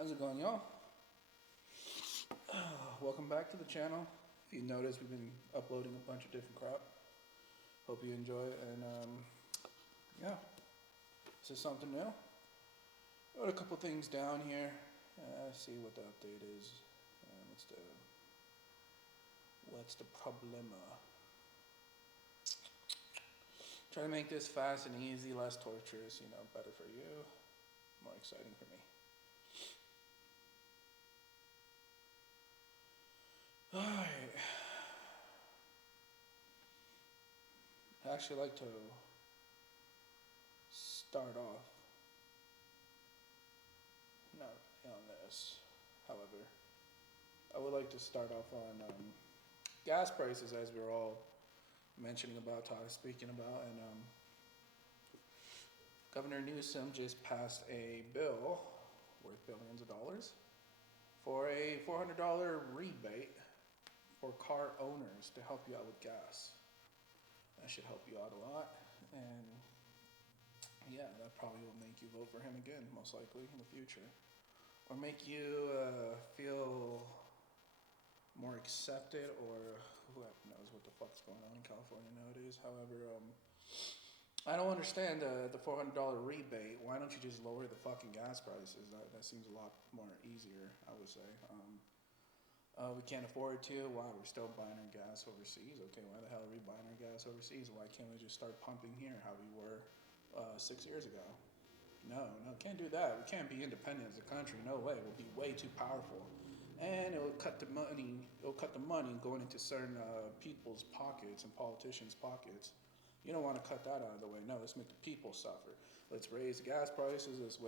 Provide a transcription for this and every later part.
How's it going, y'all? Welcome back to the channel. If you notice, we've been uploading a bunch of different crap. Hope you enjoy it, and yeah, this is something new. Wrote a couple things down here. See what the update is. What's the problema? Try to make this fast and easy, less torturous. Better for you, more exciting for me. All right. I actually like to start off not on this. However, I would like to start off on gas prices, as we're all mentioning about, speaking about, and Governor Newsom just passed a bill worth billions of dollars for a $400 rebate for car owners to help you out with gas. That should help you out a lot, and yeah, that probably will make you vote for him again, most likely in the future, or make you feel more accepted, or who knows what the fuck's going on in California nowadays. However, I don't understand the $400 rebate. Why don't you just lower the fucking gas prices? That seems a lot more easier, I would say. We can't afford to. Why? We're still buying our gas overseas. Okay, why the hell are we buying our gas overseas? Why can't we just start pumping here how we were 6 years ago? No, can't do that. We can't be independent as a country. No way. We'll be way too powerful, and it'll cut the money. It'll cut the money going into certain people's pockets and politicians' pockets. You don't want to cut that out of the way. No, let's make the people suffer. Let's raise the gas prices. Let's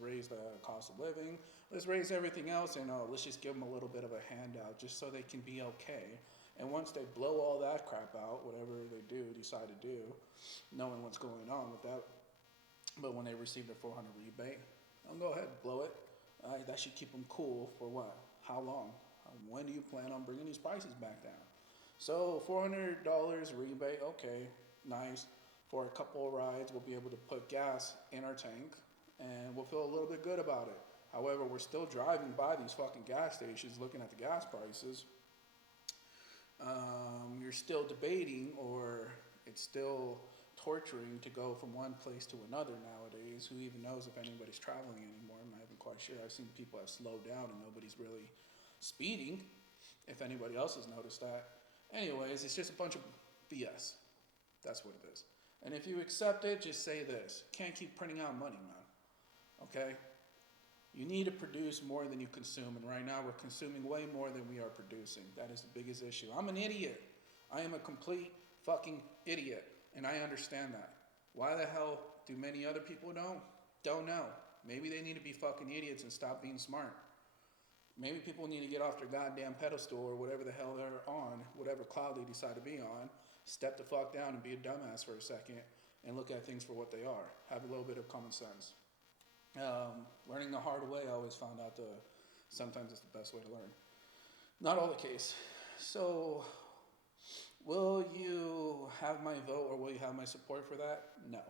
raise the cost of living. Let's raise everything else, and let's just give them a little bit of a handout, just so they can be okay. And once they blow all that crap out, whatever they decide to do, knowing what's going on with that, but when they receive their 400 rebate, I'll go ahead and blow it. That should keep them cool for what? How long? When do you plan on bringing these prices back down? So $400 rebate, okay, nice. For a couple of rides, we'll be able to put gas in our tank, and we'll feel a little bit good about it. However, we're still driving by these fucking gas stations, looking at the gas prices. You're still debating, or it's still torturing to go from one place to another nowadays. Who even knows if anybody's traveling anymore? I'm not even quite sure. I've seen people have slowed down and nobody's really speeding, if anybody else has noticed that. Anyways, it's just a bunch of BS. That's what it is. And if you accept it, just say this. Can't keep printing out money, man. Okay? You need to produce more than you consume, and right now we're consuming way more than we are producing. That is the biggest issue. I'm an idiot. I am a complete fucking idiot, and I understand that. Why the hell do many other people know? Don't know. Maybe they need to be fucking idiots and stop being smart. Maybe people need to get off their goddamn pedestal or whatever the hell they're on, whatever cloud they decide to be on, step the fuck down and be a dumbass for a second and look at things for what they are. Have a little bit of common sense. Learning the hard way, I always found out sometimes it's the best way to learn. Not all the case. So, will you have my vote, or will you have my support for that? No.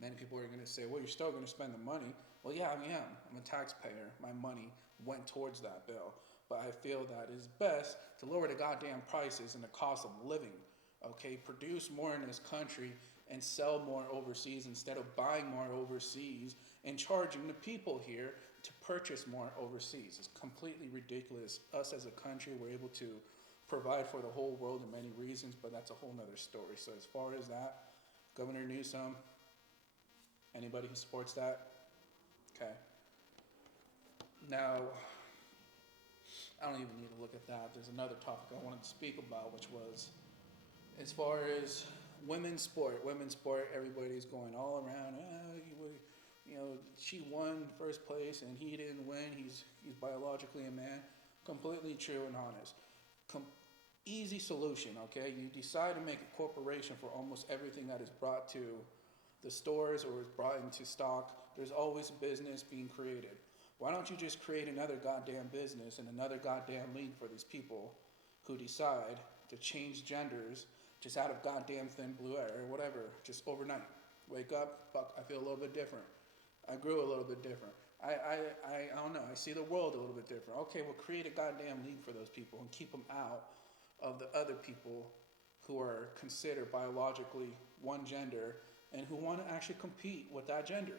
Many people are going to say, well, you're still going to spend the money. Well, yeah, I am. I'm a taxpayer. My money went towards that bill. But I feel that it's best to lower the goddamn prices and the cost of living. Okay, produce more in this country and sell more overseas instead of buying more overseas and charging the people here to purchase more overseas. It's completely ridiculous. Us as a country, we're able to provide for the whole world in many reasons, but that's a whole nother story. So as far as that, Governor Newsom, anybody who supports that, okay. Now, I don't even need to look at that. There's another topic I wanted to speak about, which was as far as women's sport. Women's sport, everybody's going all around. She won first place and he didn't win. He's biologically a man. Completely true and honest. Easy solution, okay? You decide to make a corporation for almost everything that is brought to the stores or is brought into stock. There's always a business being created. Why don't you just create another goddamn business and another goddamn league for these people who decide to change genders just out of goddamn thin blue air or whatever, just overnight. Wake up, fuck, I feel a little bit different. I grew a little bit different. I don't know. I see the world a little bit different. Okay, well, create a goddamn league for those people and keep them out of the other people who are considered biologically one gender and who want to actually compete with that gender.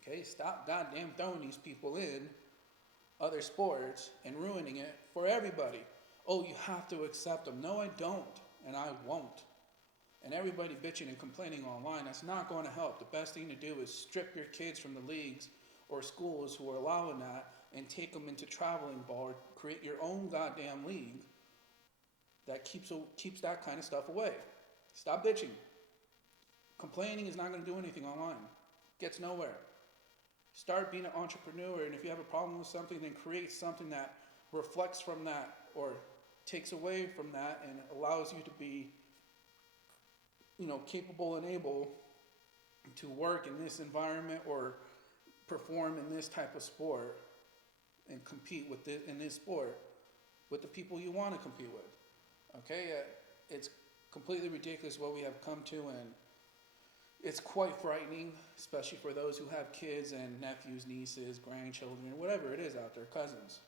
Okay, stop goddamn throwing these people in other sports and ruining it for everybody. Oh, you have to accept them. No, I don't, and I won't. And everybody bitching and complaining online, that's not going to help. The best thing to do is strip your kids from the leagues or schools who are allowing that and take them into traveling ball or create your own goddamn league that keeps that kind of stuff away. Stop bitching. Complaining is not going to do anything online. Gets nowhere. Start being an entrepreneur, and if you have a problem with something, then create something that reflects from that or takes away from that and allows you to be, capable and able to work in this environment or perform in this type of sport and compete with this in this sport with the people you want to compete with. Okay, it's completely ridiculous what we have come to, and it's quite frightening, especially for those who have kids and nephews, nieces, grandchildren, whatever it is out there, cousins.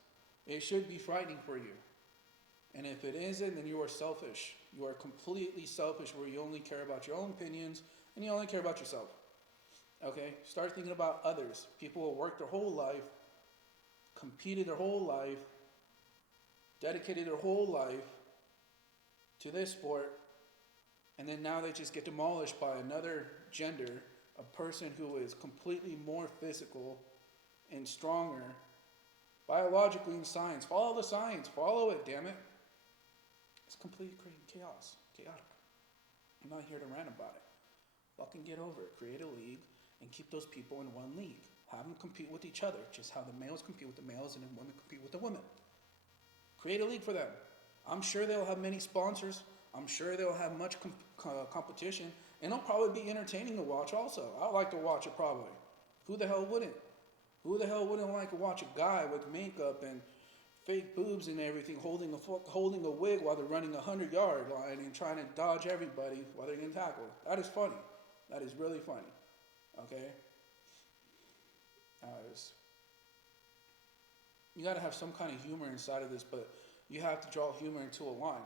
It should be frightening for you. And if it isn't, then you are selfish. You are completely selfish where you only care about your own opinions and you only care about yourself. Okay? Start thinking about others. People who worked their whole life, competed their whole life, dedicated their whole life to this sport, and then now they just get demolished by another gender, a person who is completely more physical and stronger, biologically in science. Follow the science. Follow it, damn it. It's completely creating chaotic. I'm not here to rant about it. Fucking get over it. Create a league and keep those people in one league. Have them compete with each other, just how the males compete with the males and the women compete with the women. Create a league for them. I'm sure they'll have many sponsors. I'm sure they'll have much competition, and it'll probably be entertaining to watch also. I like to watch it probably. Who the hell wouldn't? Who the hell wouldn't like to watch a guy with makeup and fake boobs and everything holding a wig while they're running 100-yard line and trying to dodge everybody while they're getting tackled? That is funny. That is really funny. Okay? You got to have some kind of humor inside of this, but you have to draw humor into a line.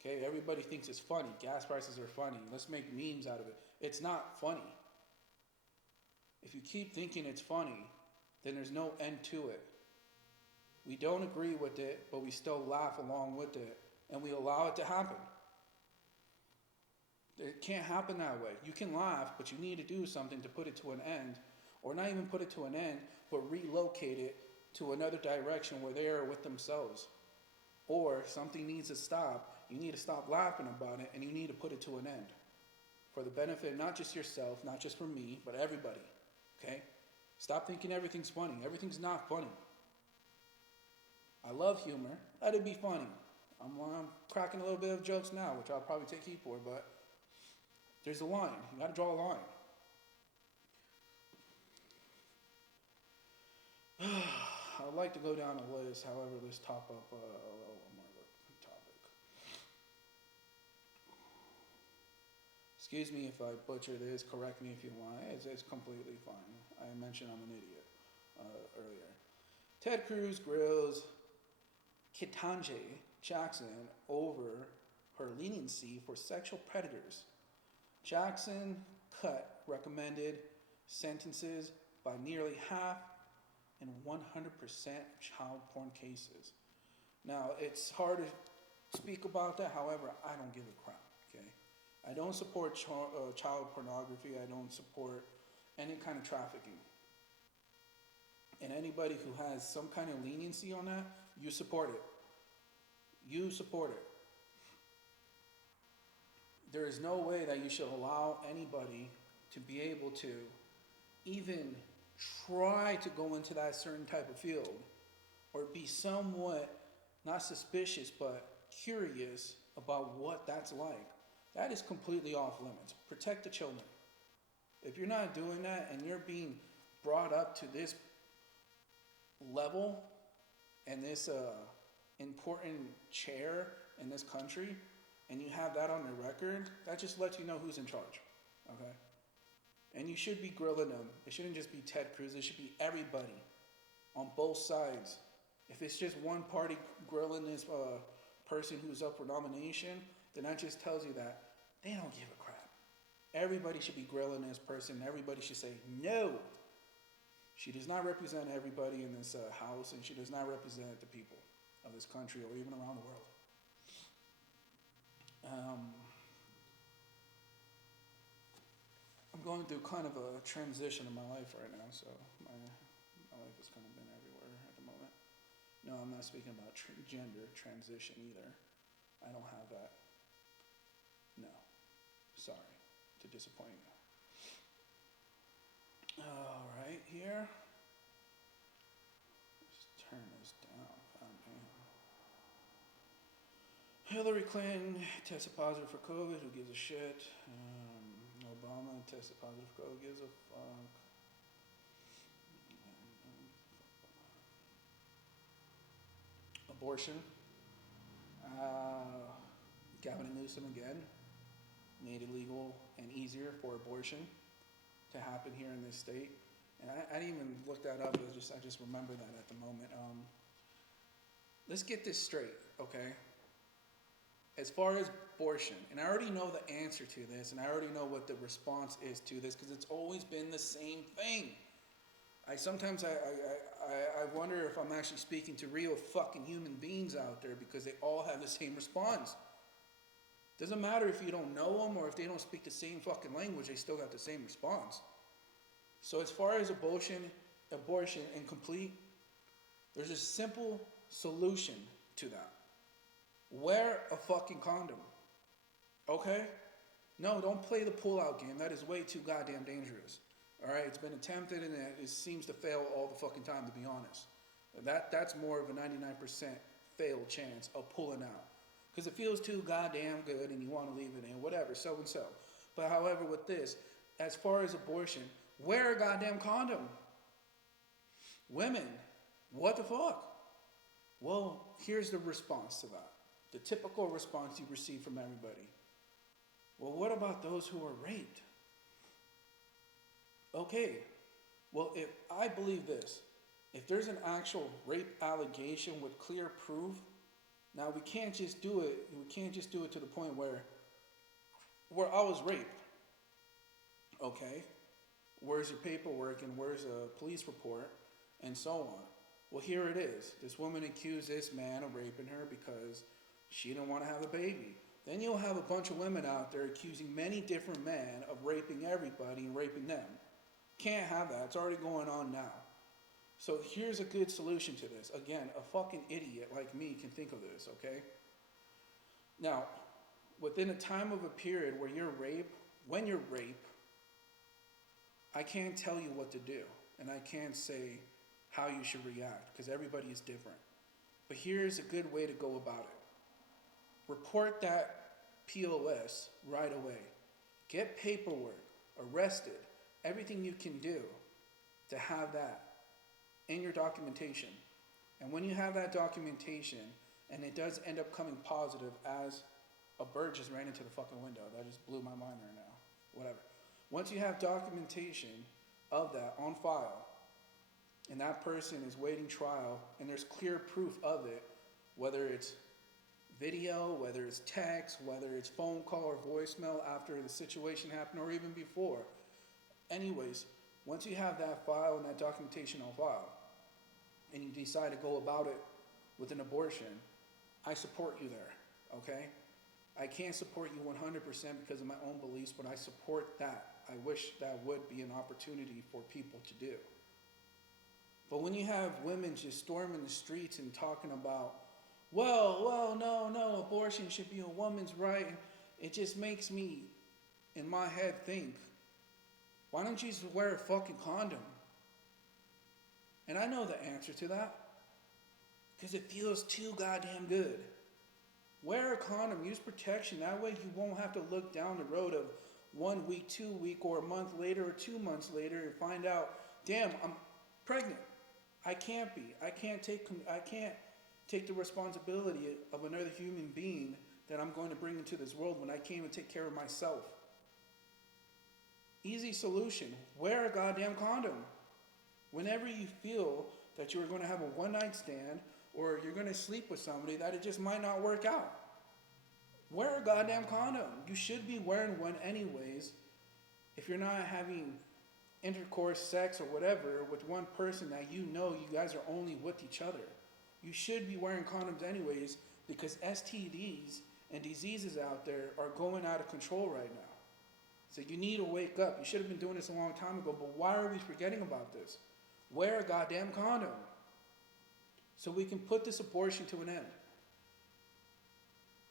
Okay, everybody thinks it's funny. Gas prices are funny. Let's make memes out of it. It's not funny. If you keep thinking it's funny, then there's no end to it. We don't agree with it, but we still laugh along with it, and we allow it to happen. It can't happen that way. You can laugh, but you need to do something to put it to an end, or not even put it to an end, but relocate it to another direction where they are with themselves. Or something needs to stop. You need to stop laughing about it, and you need to put it to an end. For the benefit of not just yourself, not just for me, but everybody. Okay? Stop thinking everything's funny. Everything's not funny. I love humor. Let it be funny. I'm cracking a little bit of jokes now, which I'll probably take heat for, but there's a line. You got to draw a line. I'd like to go down a list, however, let's top up topic. Excuse me if I butcher this, correct me if you want. It's completely fine. I mentioned I'm an idiot earlier. Ted Cruz grills Ketanji Jackson over her leniency for sexual predators. Jackson cut recommended sentences by nearly half in 100% child porn cases. Now, it's hard to speak about that. However, I don't give a crap, okay? I don't support child pornography. I don't support any kind of trafficking. And anybody who has some kind of leniency on that, you support it. You support it. There is no way that you should allow anybody to be able to even try to go into that certain type of field or be somewhat, not suspicious, but curious about what that's like. That is completely off limits. Protect the children. If you're not doing that and you're being brought up to this level and this important chair in this country, and you have that on your record, that just lets you know who's in charge, okay? And you should be grilling them. It shouldn't just be Ted Cruz. It should be everybody on both sides. If it's just one party grilling this person who's up for nomination, then that just tells you that they don't give a crap. Everybody should be grilling this person. Everybody should say, no. She does not represent everybody in this house, and she does not represent the people of this country or even around the world. I'm going through kind of a transition in my life right now, so my life has kind of been everywhere at the moment. No, I'm not speaking about gender transition either. I don't have that. No. Sorry to disappoint you. All right, here. Let's turn this down. Oh, man. Hillary Clinton tested positive for COVID. Who gives a shit? Obama tested positive for COVID. Gives a fuck. Abortion. Gavin Newsom again made it legal and easier for abortion to happen here in this state. And I didn't even look that up. I just remember that at the moment. Let's get this straight, okay? As far as abortion, and I already know the answer to this, and I already know what the response is to this, because it's always been the same thing. Sometimes I wonder if I'm actually speaking to real fucking human beings out there, because they all have the same response. Doesn't matter if you don't know them or if they don't speak the same fucking language, they still got the same response. So as far as abortion incomplete, there's a simple solution to that. Wear a fucking condom. Okay? No, don't play the pull-out game. That is way too goddamn dangerous. Alright? It's been attempted and it seems to fail all the fucking time, to be honest. That's more of a 99% fail chance of pulling out. Because it feels too goddamn good and you want to leave it in, whatever, so and so. But however, with this, as far as abortion, wear a goddamn condom. Women, what the fuck? Well, here's the response to that. The typical response you receive from everybody. Well, what about those who are raped? Okay, well, if I believe this, if there's an actual rape allegation with clear proof, now we can't just do it. We can't just do it to the point where I was raped. Okay, where's your paperwork and where's a police report and so on? Well, here it is. This woman accused this man of raping her because she didn't want to have a baby. Then you'll have a bunch of women out there accusing many different men of raping everybody and raping them. Can't have that. It's already going on now. So here's a good solution to this. Again, a fucking idiot like me can think of this, okay? Now, within a time of a period where when you're raped, I can't tell you what to do. And I can't say how you should react, because everybody is different. But here's a good way to go about it. Report that POS right away. Get paperwork, arrested, everything you can do to have that in your documentation. And when you have that documentation, and it does end up coming positive, as a bird just ran into the fucking window. That just blew my mind right now. Whatever. Once you have documentation of that on file, and that person is waiting trial, and there's clear proof of it, whether it's video, whether it's text, whether it's phone call or voicemail after the situation happened or even before. Anyways, once you have that file and that documentation on file, and you decide to go about it with an abortion, I support you there, okay? I can't support you 100% because of my own beliefs, but I support that. I wish that would be an opportunity for people to do. But when you have women just storming the streets and talking about, well, no, abortion should be a woman's right, it just makes me, in my head, think, why don't you just wear a fucking condom? And I know the answer to that. Because it feels too goddamn good. Wear a condom, use protection. That way you won't have to look down the road of 1 week, 2 week, or a month later, or 2 months later and find out, damn, I'm pregnant. I can't be. I can't take the responsibility of another human being that I'm going to bring into this world when I can't even take care of myself. Easy solution. Wear a goddamn condom. Whenever you feel that you're going to have a one night stand or you're going to sleep with somebody that it just might not work out, wear a goddamn condom. You should be wearing one anyways. If you're not having intercourse, sex, or whatever with one person that you know you guys are only with each other, you should be wearing condoms anyways because STDs and diseases out there are going out of control right now. So you need to wake up. You should have been doing this a long time ago, but why are we forgetting about this? Wear a goddamn condom so we can put this abortion to an end.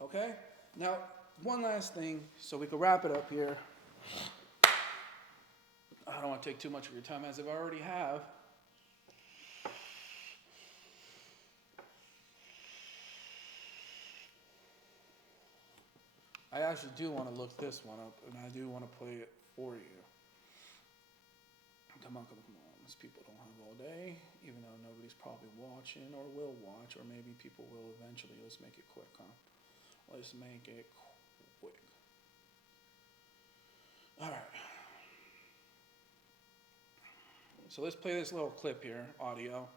Okay? Now, one last thing so we can wrap it up here. I don't want to take too much of your time as I already have. I actually do want to look this one up, and I do want to play it for you. Come on. Most people don't have all day, even though nobody's probably watching or will watch, or maybe people will eventually. Let's make it quick, huh? Let's make it quick. All right. So let's play this little clip here, audio,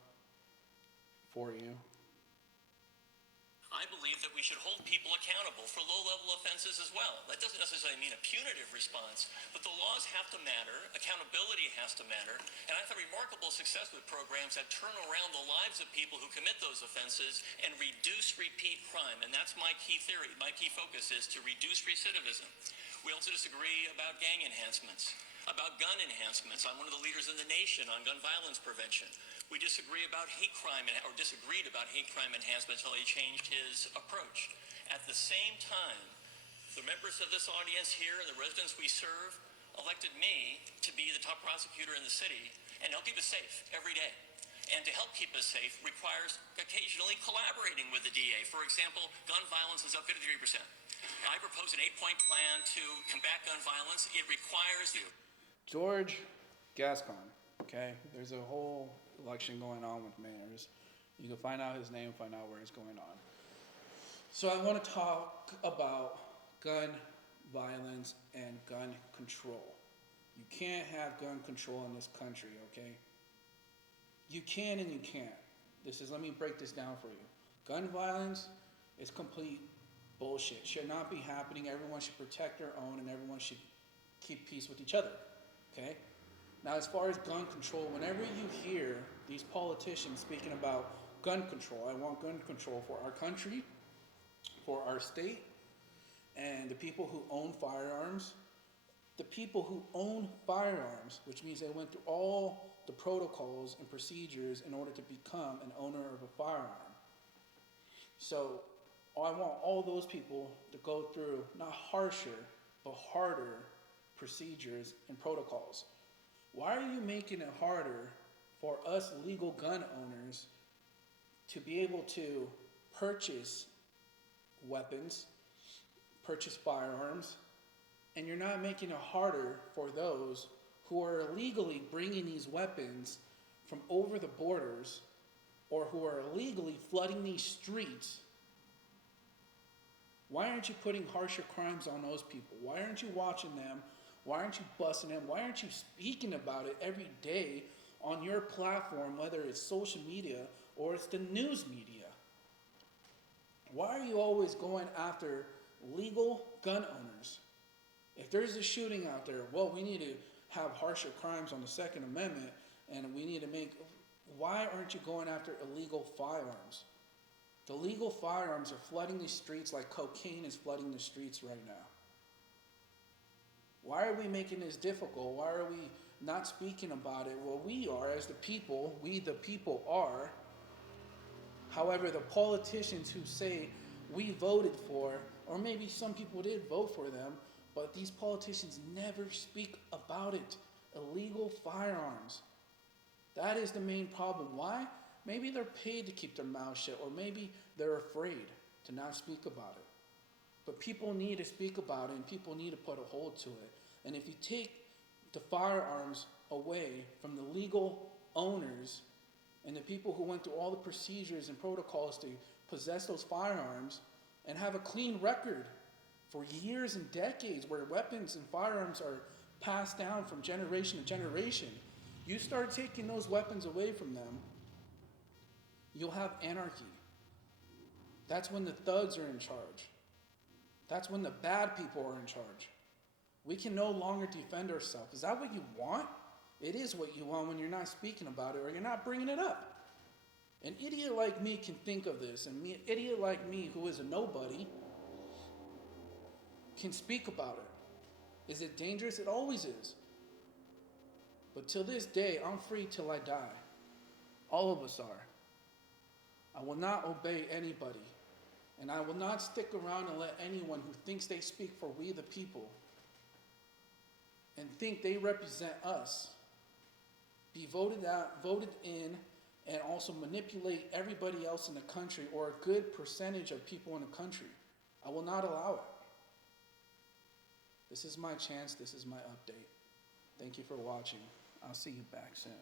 for you. I believe that we should hold people accountable for low-level offenses as well. That doesn't necessarily mean a punitive response, but the laws have to matter, accountability has to matter, and I've had remarkable success with programs that turn around the lives of people who commit those offenses and reduce repeat crime, and that's my key theory. My key focus is to reduce recidivism. We also disagree about gang enhancements, about gun enhancements. I'm one of the leaders in the nation on gun violence prevention. We disagree about hate crime, or disagreed about hate crime enhancements until he changed his approach. At the same time, the members of this audience here and the residents we serve elected me to be the top prosecutor in the city and help keep us safe every day. And to help keep us safe requires occasionally collaborating with the DA. For example, gun violence is up 53%. I propose an 8-point plan to combat gun violence. It requires you. George Gascon, okay? There's a whole election going on with mayors. You can find out his name, find out where it's going on. So I want to talk about gun violence and gun control. You can't have gun control in this country, okay? You can and you can't. Let me break this down for you. Gun violence is complete bullshit. Should not be happening. Everyone should protect their own and everyone should keep peace with each other, okay? Now, as far as gun control, whenever you hear these politicians speaking about gun control, I want gun control for our country, for our state, and the people who own firearms. The people who own firearms, which means they went through all the protocols and procedures in order to become an owner of a firearm. So I want all those people to go through not harsher, but harder procedures and protocols. Why are you making it harder for us legal gun owners to be able to purchase weapons, purchase firearms, and you're not making it harder for those who are illegally bringing these weapons from over the borders or who are illegally flooding these streets? Why aren't you putting harsher crimes on those people? Why aren't you watching them? Why aren't you busting them? Why aren't you speaking about it every day on your platform, whether it's social media or it's the news media? Why are you always going after legal gun owners? If there's a shooting out there, well, we need to have harsher crimes on the Second Amendment, and we need to make... Why aren't you going after illegal firearms? The legal firearms are flooding the streets like cocaine is flooding the streets right now. Why are we making this difficult? Why are we not speaking about it? Well, we are, as the people, we the people are. However, the politicians who say we voted for, or maybe some people did vote for them, but these politicians never speak about it. Illegal firearms. That is the main problem. Why? Maybe they're paid to keep their mouths shut, or maybe they're afraid to not speak about it. But people need to speak about it, and people need to put a hold to it. And if you take the firearms away from the legal owners and the people who went through all the procedures and protocols to possess those firearms and have a clean record for years and decades where weapons and firearms are passed down from generation to generation. You start taking those weapons away from them, you'll have anarchy. That's when the thugs are in charge. That's when the bad people are in charge. We can no longer defend ourselves. Is that what you want? It is what you want when you're not speaking about it or you're not bringing it up. An idiot like me can think of this, and an idiot like me who is a nobody can speak about it. Is it dangerous? It always is. But till this day, I'm free till I die. All of us are. I will not obey anybody. And I will not stick around and let anyone who thinks they speak for we the people and think they represent us be voted out, voted in, and also manipulate everybody else in the country or a good percentage of people in the country. I will not allow it. This is my chance. This is my update. Thank you for watching. I'll see you back soon.